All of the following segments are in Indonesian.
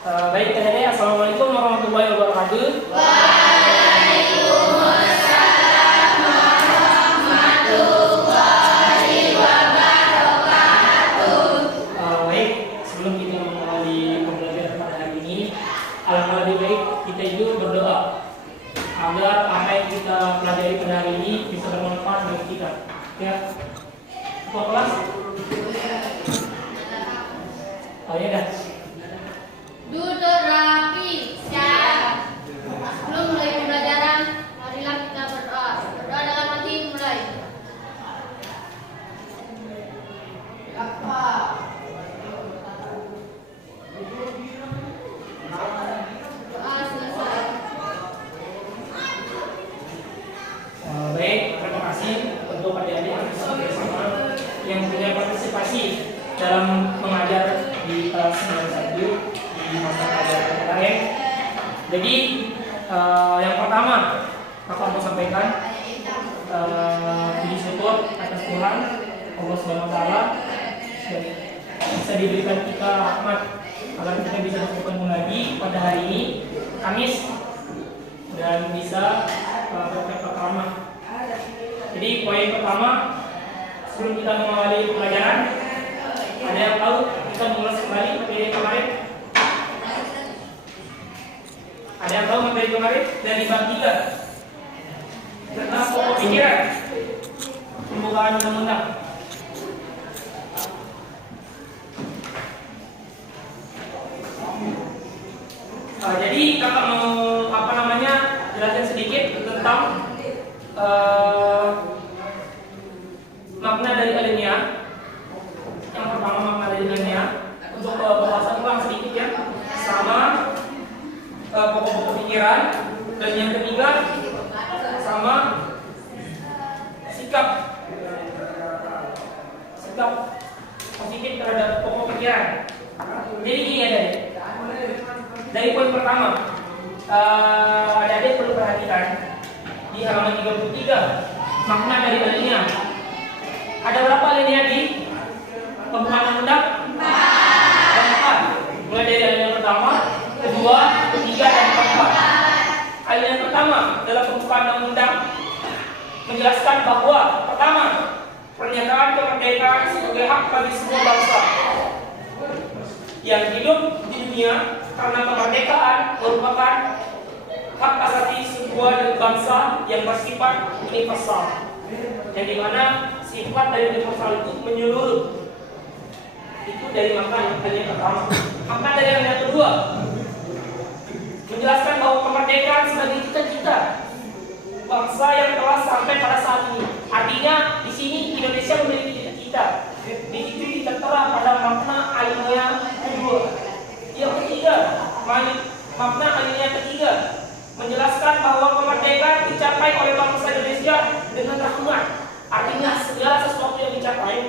Baik, Teh. Assalamualaikum warahmatullahi wabarakatuh. Waalaikumsalam warahmatullahi wabarakatuh. Baik, sebelum kita mengawali pembelajaran pada hari ini, alangkah lebih baik kita itu berdoa agar apa yang kita pelajari pada hari ini bisa bermanfaat bagi kita. Ya, ketua kelas. Oh ya dah. Duduk rapi, siap. Sebelum mulai pembelajaran, marilah kita berdoa. Berdoa dalam hati, mulai. Doa selesai. Baik, terima kasih untuk adik-adik bersama yang punya partisipasi dalam mengajar di kelas 91 di masa pelajaran kemarin. Jadi yang pertama kakak mau sampaikan puji syukur atas Tuhan Allah Subhanahu Wa Taala bisa diberikan kita rahmat agar kita bisa bertemu lagi pada hari ini Kamis dan bisa berkata ramah. Jadi poin pertama sebelum kita mengawali pelajaran, ada yang tahu kita mengulas kembali materi kemarin? Ada yang tahu materi kemarin dari bab 3 tentang pokok pikiran pembukaan undang-undang. Jadi kakak mau jelaskan sedikit tentang makna dari alinea. Yang pertama makna dari alinea untuk pembahasan ulang sedikit ya, sama pokok-pokok pikiran, dan yang ketiga sama sikap positif terhadap pokok pikiran. Jadi gini ya dari poin pertama, adik-adik perlu perhatikan di halaman 33 makna dari alinea. Ada berapa alinea di pembukaan undang-undang? 4. Mulai dari alinea pertama, kedua, ketiga, dan keempat. Alinea pertama dalam pembukaan undang-undang menjelaskan bahwa pertama, pernyataan kemerdekaan sebagai hak bagi semua bangsa yang hidup di dunia, karena kemerdekaan merupakan hak asasi sebuah bangsa yang bersifat universal, yang dimana sifat dari universal itu menyeluruh. Itu dari makna alinea pertama. Makna dari alinea kedua menjelaskan bahwa kemerdekaan sebagai cita-cita bangsa yang telah sampai pada saat ini. Artinya di sini Indonesia memiliki cita-cita. Di situ ditertera pada makna alinea kedua. Yang ketiga, makna alinea ketiga menjelaskan bahwa kemerdekaan dicapai oleh bangsa Indonesia dengan rahmat. Artinya segala sesuatu yang dicapai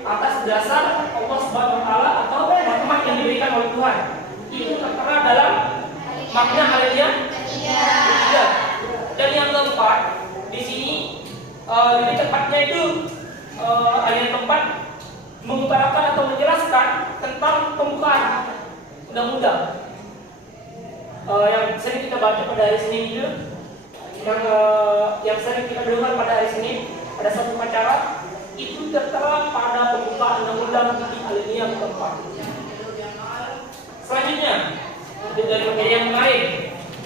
atas dasar Allah Subhanahu Wa Taala atau rahmat yang diberikan oleh Tuhan. Itu tertera dalam makna alinea ketiga. Dan yang keempat, di sini lebih tepatnya itu alinea keempat mengutarakan atau menjelaskan tentang pembukaan undang-undang. Yang sering kita baca pada hari Senin itu, yang sering kita dengar pada hari Senin, ada satu upacara itu tertera pada pembukaan undang-undang di alinea keempat. Selanjutnya, dari materi yang kemarin,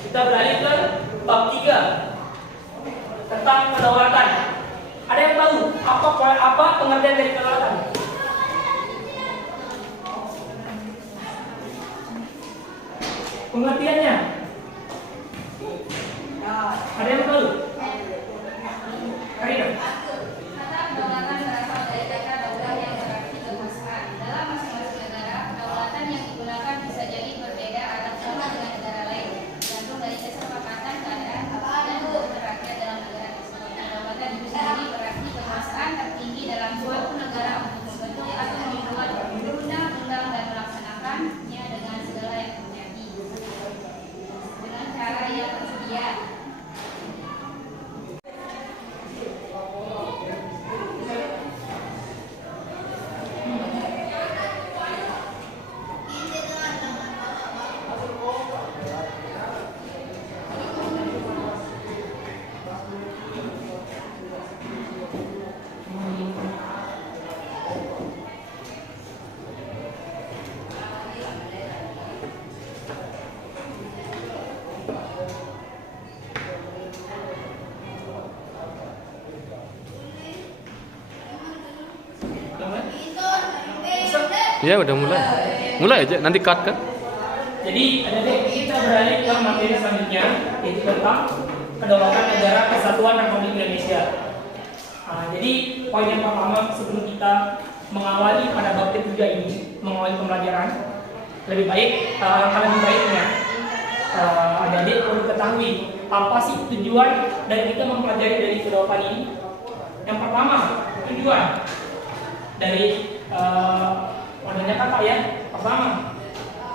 kita beralih ke bab 3 tentang kedaulatan. Ada yang tahu apa pengertian dari kedaulatan? Pengertiannya? Ada yang tahu? Karina? Kata kedaulatan berasal dari kata daulah yang berarti kekuasaan. Dalam masing-masing negara, kedaulatan yang digunakan bisa jadi berbeda atau sama dengan negara lain, tergantung dari kesepakatan keadaan dan hubungan rakyat dalam negara tersebut. Kedaulatan itu sendiri berarti kekuasaan tertinggi dalam suatu negara untuk membentuk atau membuat undang-undang dan melaksanakannya dengan segala yang terjadi. Iya udah mulai. Mulai aja nanti cut kan. Jadi ada deh, kita beralih ke materi selanjutnya, yaitu tentang kedaulatan negara kesatuan Republik Indonesia. Nah, jadi poin yang pertama sebelum kita mengawali pada bab ketiga ini, mengawali pembelajaran, lebih baik lebih baiknya adik-adik perlu ketahui apa sih tujuan dari kita mempelajari dari kedaulatan ini. Yang pertama, tujuan dari wadahnya kakak ya. Pertama,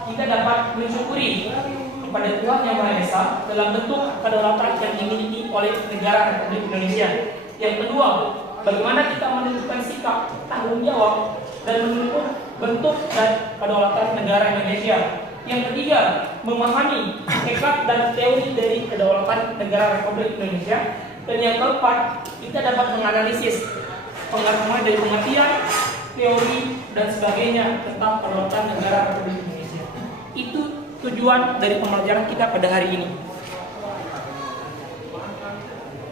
kita dapat mensyukuri kepada Tuhan Yang Maha Esa dalam bentuk kedaulatan yang dimiliki oleh negara Republik Indonesia. Yang kedua, bagaimana kita menentukan sikap tanggung jawab dan menentukan bentuk dan kedaulatan negara Indonesia. Yang ketiga, memahami hakikat dan teori dari kedaulatan negara Republik Indonesia. Dan yang keempat, kita dapat menganalisis pengertian dari pengertian, teori dan sebagainya tentang kedaulatan negara Republik Indonesia. Itu tujuan dari pembelajaran kita pada hari ini.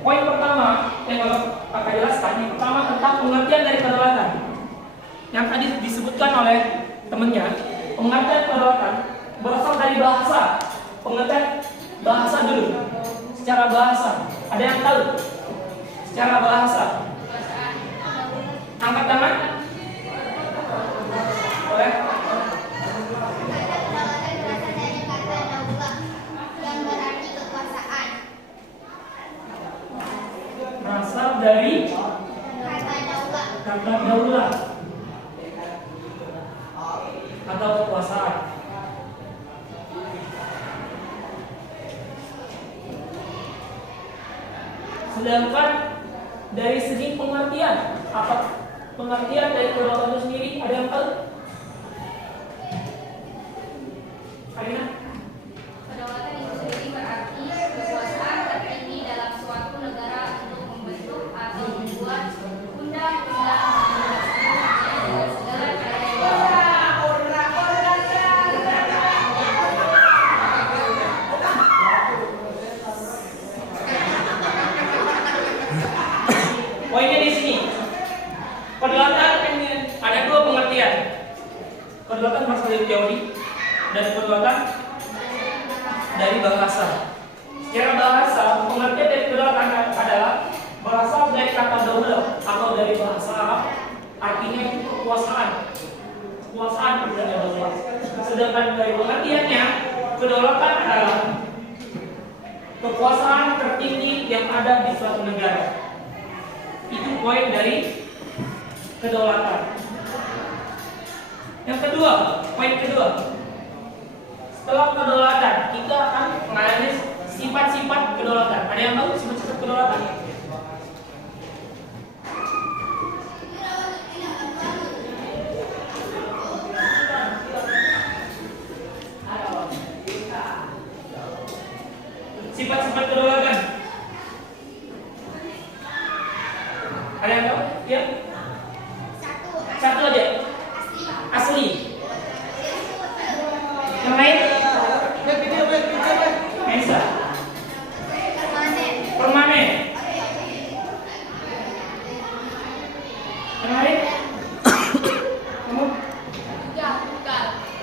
Poin pertama yang akan jelaskan, yang pertama tentang pengertian dari kedaulatan. Yang tadi disebutkan oleh temannya, pengertian kedaulatan berasal dari bahasa. Pengertian bahasa dulu. Secara bahasa, ada yang tahu? Secara bahasa. Angkat tangan. Boleh? Berasal dari kata daulah atau kekuasaan. Sedangkan dari segi pengertian, apa pengertian dari kedaulatan itu sendiri, ada yang tahu? Karina? Kedaulatan itu sendiri berarti kekuasaan tertinggi dalam suatu negara untuk membentuk atau membuat undang-undang dengan segala cara yang Poinnya di sini. Kedaulatan ada dua pengertian. Kedaulatan berasal dari teori dan kedaulatan dari bahasa. Secara bahasa, pengertian dari kedaulatan adalah berasal dari kata daulah atau dari bahasa Arab, artinya itu kekuasaan. Kekuasaan berarti daulah. Sedangkan dari pengertiannya, kedaulatan adalah kekuasaan tertinggi yang ada di suatu negara. Itu poin dari kedaulatan. Yang kedua, poin kedua. Setelah kedaulatan, kita akan menganalisis sifat-sifat kedaulatan. Ada yang tahu sifat-sifat kedaulatan? Sifat-sifat kedaulatan. Ada yang tahu? Ya? Satu aja. Asli. Yang lain? Bisa. Permanen. Yang lain? Kamu?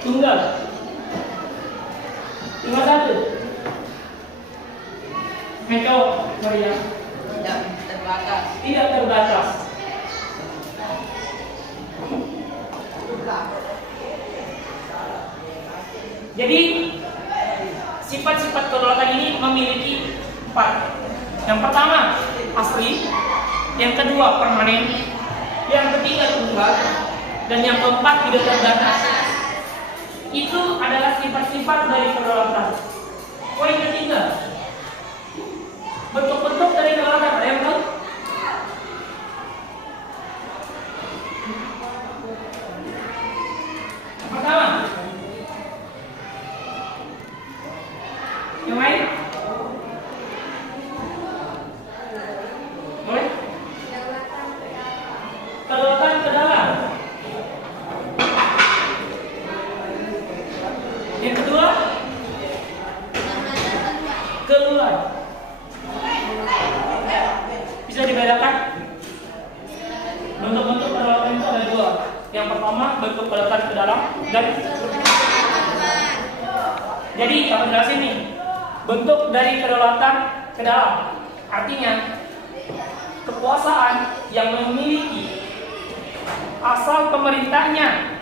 Tunggal. Cuma satu. Meco, sorry ya. Tidak terbatas. Jadi sifat-sifat kedaulatan ini memiliki 4. Yang pertama asli, yang kedua permanen, yang ketiga tunggal, dan yang keempat tidak terbatas. Itu adalah sifat-sifat dari kedaulatan. Poin ketiga, bentuk-bentuk dari kedaulatan. Ada yang tahu? Pertama, yang lain? Boleh? Kedaulatan ke dalam. Yang kedua, keluar. pertama bentuk kedaulatan ke dalam dan jadi aku jelasin nih bentuk dari kedaulatan ke dalam artinya kekuasaan yang memiliki asal pemerintahnya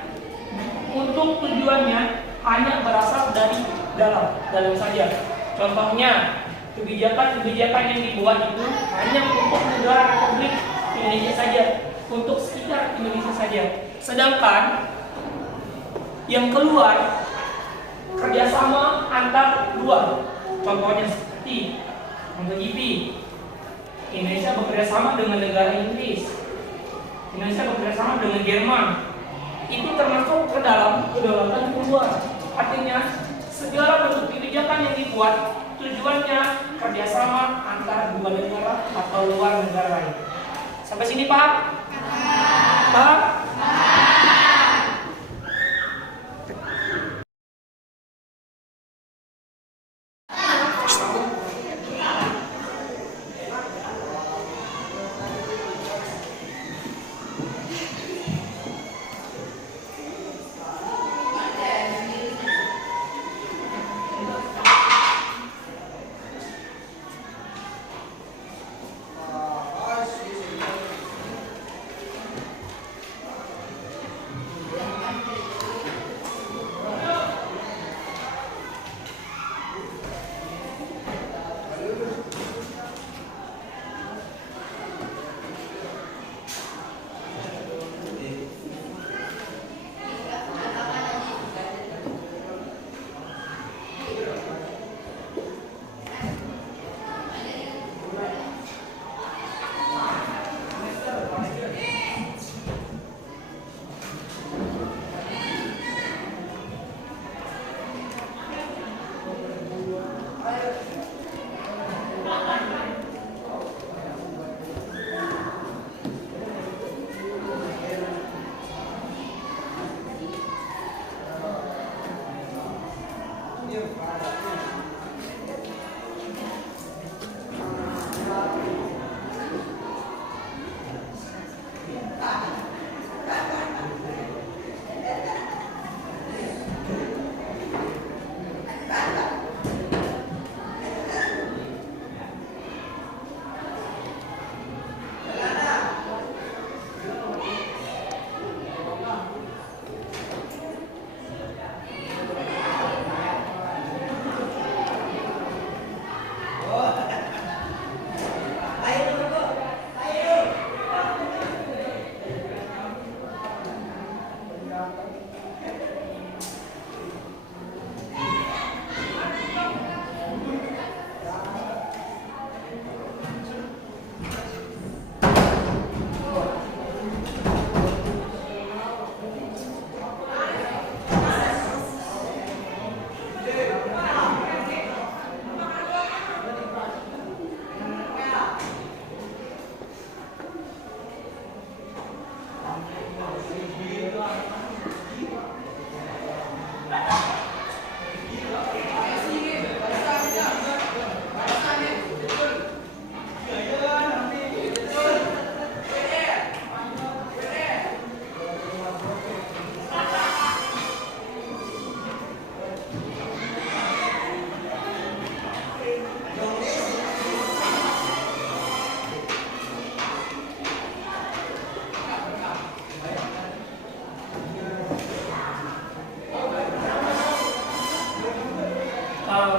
untuk tujuannya hanya berasal dari dalam saja. Contohnya kebijakan-kebijakan yang dibuat itu hanya untuk negara Republik Indonesia saja, untuk sekitar Indonesia saja. Sedangkan yang keluar kerjasama antar luar, contohnya seperti MotoGP, Indonesia bekerjasama dengan negara Inggris, Indonesia bekerjasama dengan Jerman, itu termasuk ke dalam kedaulatan keluar. Artinya segala bentuk kebijakan yang dibuat tujuannya kerjasama antar dua negara atau luar negara lain. Sampai sini paham? Paham?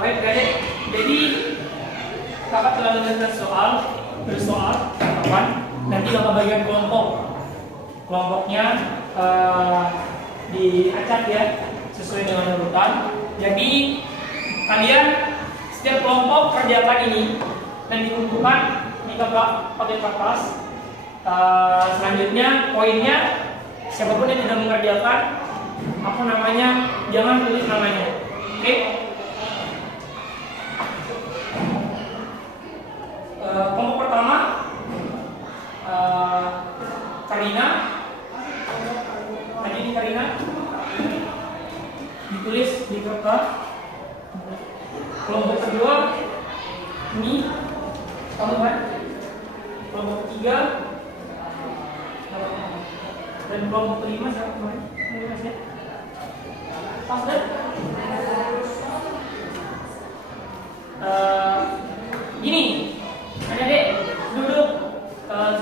Baik adik, jadi kakak telah mendengar bersoal kapan nanti bakal bagian kelompoknya diacak ya sesuai dengan urutan. Jadi kalian setiap kelompok kerjakan ini dan dikumpulkan di kakak pakai kertas. Selanjutnya poinnya siapapun yang tidak mengerjakan apa namanya jangan tulis namanya, oke? Kelompok pertama Karina, tadi ini Karina ditulis di kertas. Kelompok kedua ini kamu kan. Kelompok ketiga Dan kelompok kelima siapa kemarin? Kelima siapa? Pas kan? Gini, adik-adik duduk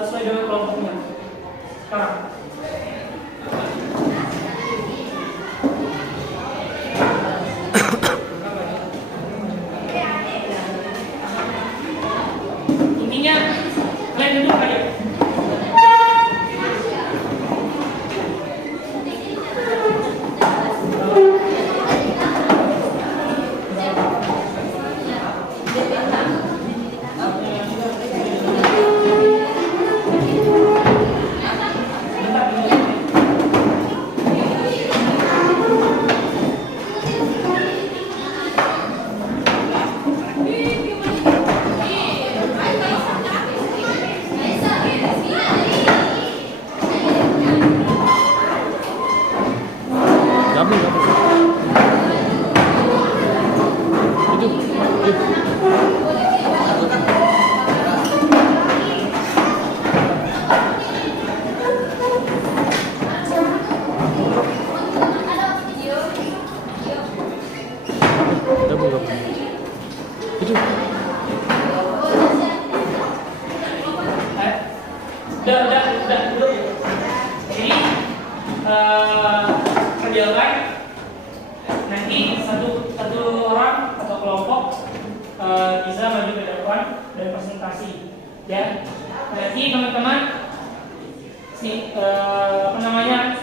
sesuai dengan kelompoknya. Sekarang. Intinya kalian duduk aja. Gabung. Hidup. Gabung. Hidup. Udah duduk. Jadi kerjakan nanti satu orang atau kelompok bisa maju ke depan dan presentasi, ya. Nanti teman-teman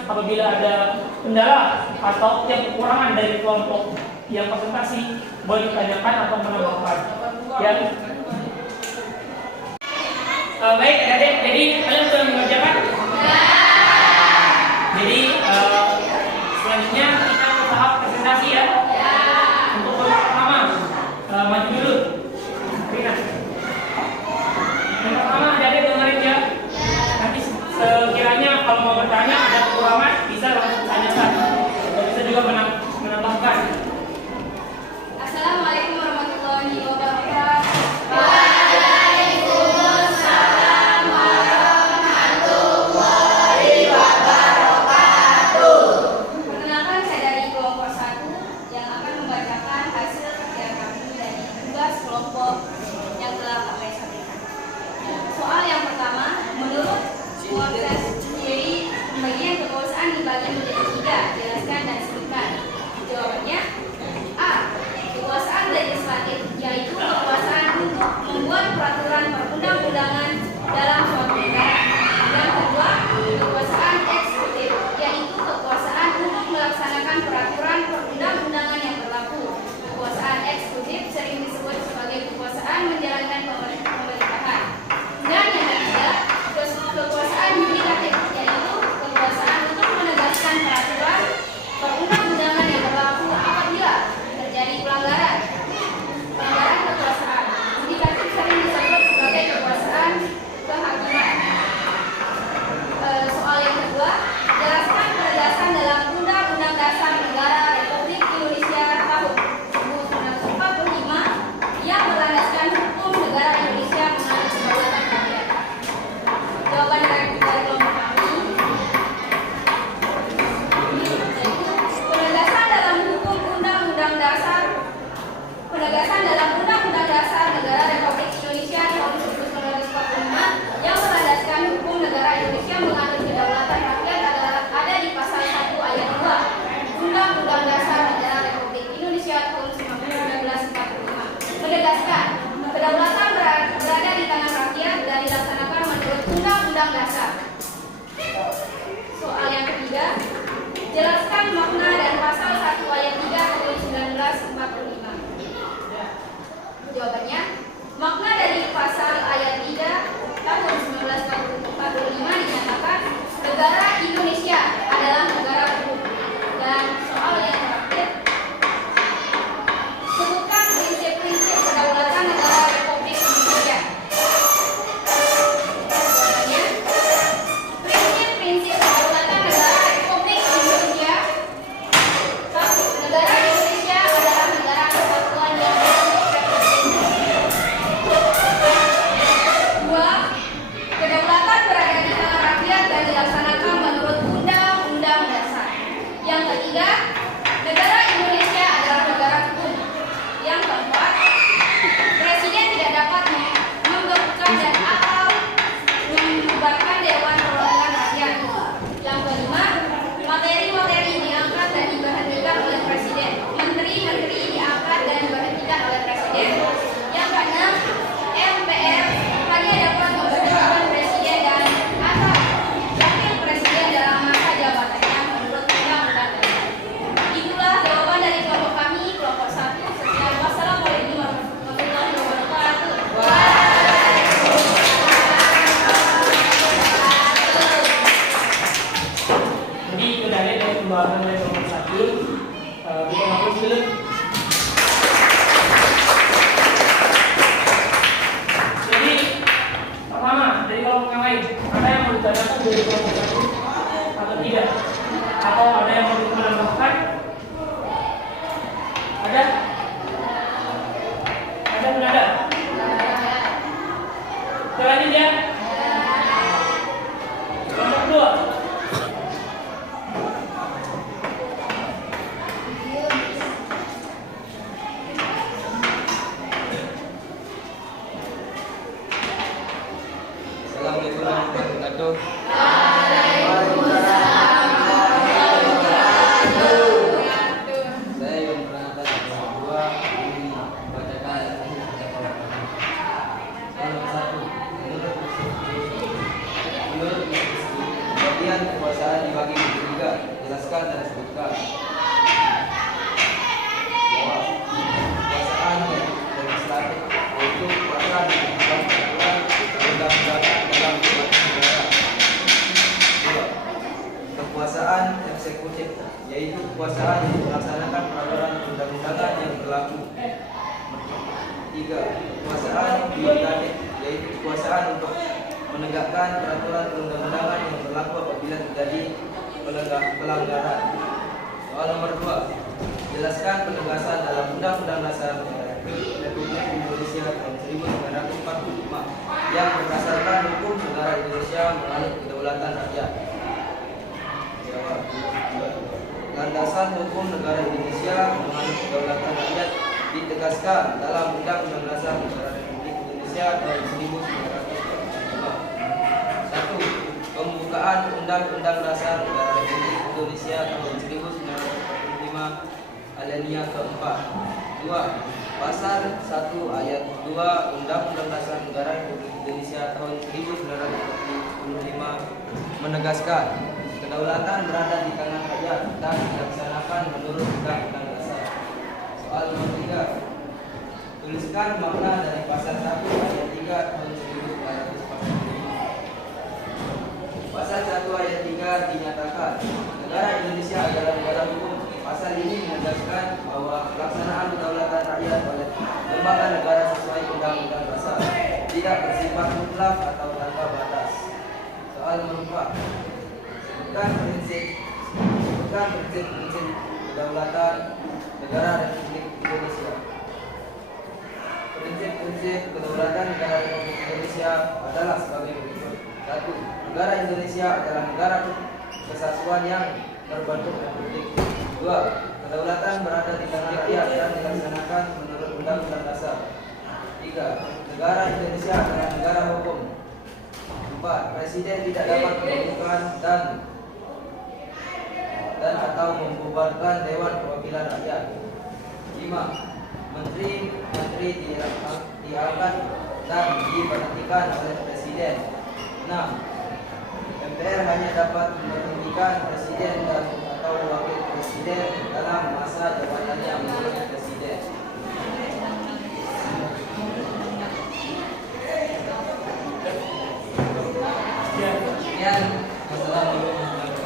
apabila ada kendala atau yang kekurangan dari kelompok yang presentasi boleh ditanyakan atau menambahkan, ya. Baik, adik, jadi kalian sudah mengerjakan? Jadi selanjutnya kita ke tahap presentasi, ya. Untuk kelompok pertama, maju dulu. Rina. Yang pertama adik-adik dengerin, ya. Nanti sekiranya kalau mau bertanya ada kekurangan bisa langsung tanyakan. Bisa juga menambahkan. Assalamualaikum warahmatullahi wabarakatuh. Perkenalkan, saya dari kelompok 1 yang akan membacakan hasil kerja kami dari tugas kelompok yang telah kami sampaikan. Soal yang pertama, menurut Montesquieu sendiri pembagian kekuasaan dibagi menjadi 3, jelaskan dan sebutkan. Jawabannya A. Kekuasaan legislatif, yaitu kekuasaan untuk membuat peraturan perundang-undangan dalam suatu negara. Yang kedua, kekuasaan eksekutif, yaitu kekuasaan untuk melaksanakan peraturan perundang-undangan yang berlaku. Kekuasaan eksekutif sering disebut sebagai kekuasaan menjalankan pemerintahan. Dan yang ketiga, kekuasaan yudikatif, yaitu kekuasaan untuk menegaskan peraturan perundang-undangan yang berlaku apabila terjadi pelanggaran kekuasaan. Yudikatif sering disebut sebagai kekuasaan kehakiman. Soal yang kedua, jelaskan penegasan dalam Undang-Undang Dasar Negara Republik Indonesia tahun 1945 yang berlandaskan hukum negara Indonesia mengenai kedaulatan rakyat. Jawaban dari kelompok kami, penegasan dalam hukum Undang-Undang Dasar Negara Republik Indonesia tahun 1945 yang berlandaskan hukum negara Indonesia menganut kedaulatan rakyat adalah ada di pasal 1 ayat 2 Undang-Undang Dasar Negara Republik Indonesia tahun 1945. Menegaskan kedaulatan berada di tangan rakyat dan dilaksanakan menurut Undang-Undang Dasar. Soal yang ketiga, jelaskan makna dan pasal 1 ayat 3 tahun 1945. Jawabannya, makna dari pasal ayat 3 tahun 1945 dinyatakan negara Indonesia adalah negara hukum. Dan soal yang terakhir, sebutkan prinsip-prinsip kedaulatan negara Republik Indonesia. Jawabannya, prinsip-prinsip kedaulatan negara Republik Indonesia. Negara Indonesia adalah negara kesatuan yang lain? Ada yang mau ditanyakan dari kelompok satu atau tidak? Atau ada yang mau menambahkan? Ada? Ada pun ada? Selanjutnya kelompok 2. Assalamualaikum warahmatullahi wabarakatuh. Saya yang berangkat kelompok 2 ini membacakan nomor 1. Menurut pembagian kekuasaan dibagi menjadi 3. Jelaskan dan sebutkan. Jawab. Kekuasaan legislatif yaitu kekuasaan yang membuat undang-undang dalam suatu negara. 2. Kekuasaan eksekutif yaitu kekuasaan yang melaksanakan peraturan undang-undangan yang berlaku. 3. Kekuasaan yudikatif yaitu kekuasaan untuk menegakkan peraturan undang-undangan yang berlaku apabila terjadi pelanggaran. Soal nomor 2. Jelaskan penegasan dalam Undang-Undang Dasar Republik Indonesia tahun 1945 yang berdasarkan hukum negara Indonesia menganut kedaulatan rakyat. Jawab. Landasan hukum negara Indonesia menganut kedaulatan rakyat ditegaskan dalam Undang-Undang Dasar Negara Republik Indonesia tahun 1945. 1. Pembukaan Undang-Undang Dasar Negara Republik Indonesia tahun 1945 alinea keempat. 2. Pasal 1 ayat 2 Undang-Undang Dasar Negara Republik Indonesia tahun 1945 menegaskan kedaulatan berada di tangan rakyat dan dilaksanakan menurut Undang-Undang Dasar. Soal nomor 3. Tuliskan makna dari pasal 1 ayat 3 tahun 1945. Pasal 1 ayat 3 dinyatakan negara Indonesia adalah negara hukum. Pasal ini menegaskan bahwa pelaksanaan kedaulatan rakyat oleh lembaga negara sesuai Undang-Undang Dasar tidak bersifat mutlak atau tanpa batas. Soal nomor 4. Sebutkan prinsip-prinsip kedaulatan negara Republik Indonesia. Prinsip-prinsip kedaulatan negara Republik Indonesia adalah sebagai berikut. 1. Negara Indonesia adalah negara kesatuan yang berbentuk republik. 2. Kedaulatan berada di tangan rakyat dan dilaksanakan menurut Undang-Undang Dasar. 3. Negara Indonesia adalah negara hukum. 4. Presiden tidak dapat membentukkan dan atau membubarkan Dewan Perwakilan Rakyat. 5. Menteri diangkat dan diberhentikan oleh Presiden. 6. MPR hanya dapat memberhentikan Presiden dan atau Wakil Presiden dalam masa jabatannya menjadi Presiden. Sekian. Wassalamualaikum warahmatullahi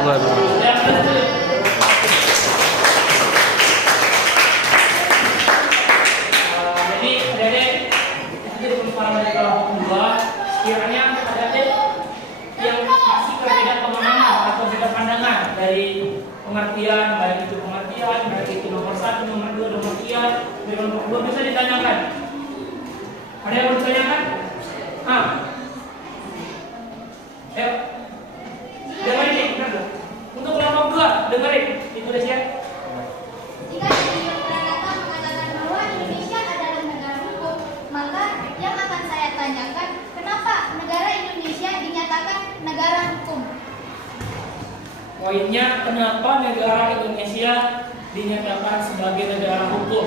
wabarakatuh. Jadi adik-adik itu dari pemahaman dari kelompok 2. Sekiranya adik-adik yang masih berbeda pemahaman atau beda pandangan dari pengertian, baik itu pengertian, baik itu nomor 1, nomor 2, nomor 3, dari kelompok 2 bisa ditanyakan. Ada yang mau ditanyakan? Ayo, dengerin nih, benar. Untuk kelompok 2, dengerin, ditulis ya. Jika beliau Pranata mengatakan bahwa Indonesia adalah negara hukum, maka yang akan saya tanyakan, kenapa negara Indonesia dinyatakan negara hukum? Poinnya, kenapa negara Indonesia dinyatakan sebagai negara hukum?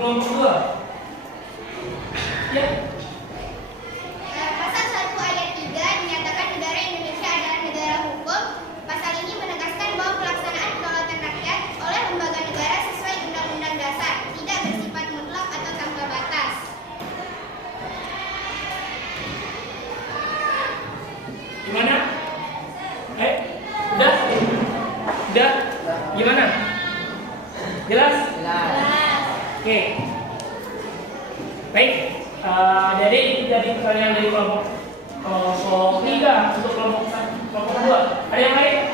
kelompok 2. Ya. Pasal 1 ayat 3 dinyatakan negara Indonesia adalah negara hukum. Pasal ini menegaskan bahwa pelaksanaan kedaulatan rakyat oleh lembaga negara sesuai Undang-Undang Dasar, tidak bersifat mutlak atau tanpa batas. Gimana? Udah? Udah? Gimana? Jelas? Oke. Baik. Jadi itu tadi pertanyaan dari kelompok 3 untuk kelompok 2. Ada yang lain?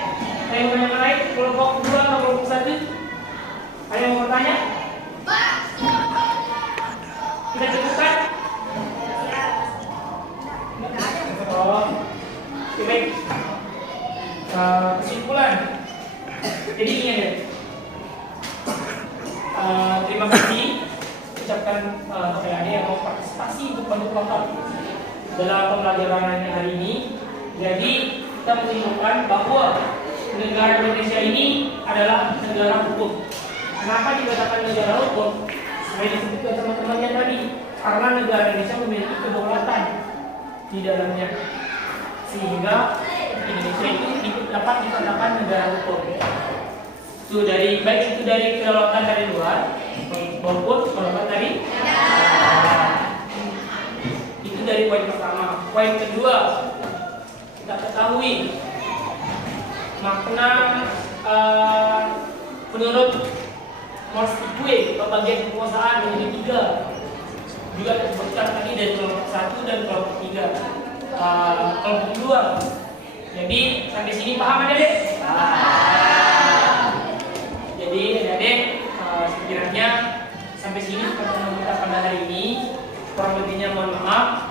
Ada yang mau yang lain? Kelompok 2 atau kelompok 1? Ada yang mau bertanya? Kita cukupkan? Oke, baik. Kesimpulan. Jadi ini ya. Terima kasih ucapkan kepada adik yang mau partisipasi untuk bantu kelompok dalam pembelajaran hari ini. Jadi kita menunjukkan bahwa negara Indonesia ini adalah negara hukum. Kenapa dikatakan negara hukum? Seperti disebutkan teman-temannya tadi, karena negara Indonesia memiliki kedaulatan di dalamnya, sehingga Indonesia itu dapat dikatakan negara hukum. Itu dari baik itu dari kedaulatan dari luar maupun kedaulatan dari dalam. Itu dari poin pertama. Poin kedua, kita ketahui makna menurut Montesquieu pembagian kekuasaan menjadi 3 juga disebutkan tadi dari kelompok 1 dan kelompok 3. Kelompok 2. Jadi sampai sini paham adik-adik? Jadi adik-adik sekiranya sampai sini pertemuan kita pada hari ini. Kurang lebihnya mohon maaf.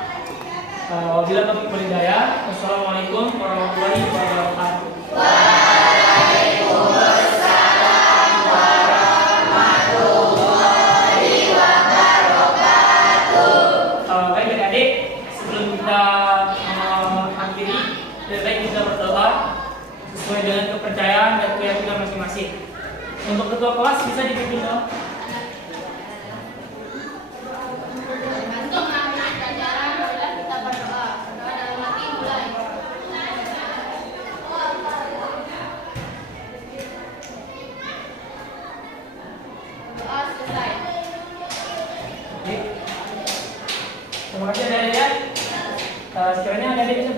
Wabillahi taufiq wal hidayah. Wassalamualaikum warahmatullahi wabarakatuh. Waalaikumsalam warahmatullahi wabarakatuh. Baik adik-adik, sebelum kita mengakhiri, lebih baik kita berdoa sesuai dengan kepercayaan dan keyakinan masing-masing. Untuk ketua kelas bisa dipimpin doa. Untuk mengakhiri pelajaran, marilah kita berdoa. Doa dalam hati mulai. Doa selesai. Oke. Terima kasih adik-adik. Sekiranya adik-adik bisa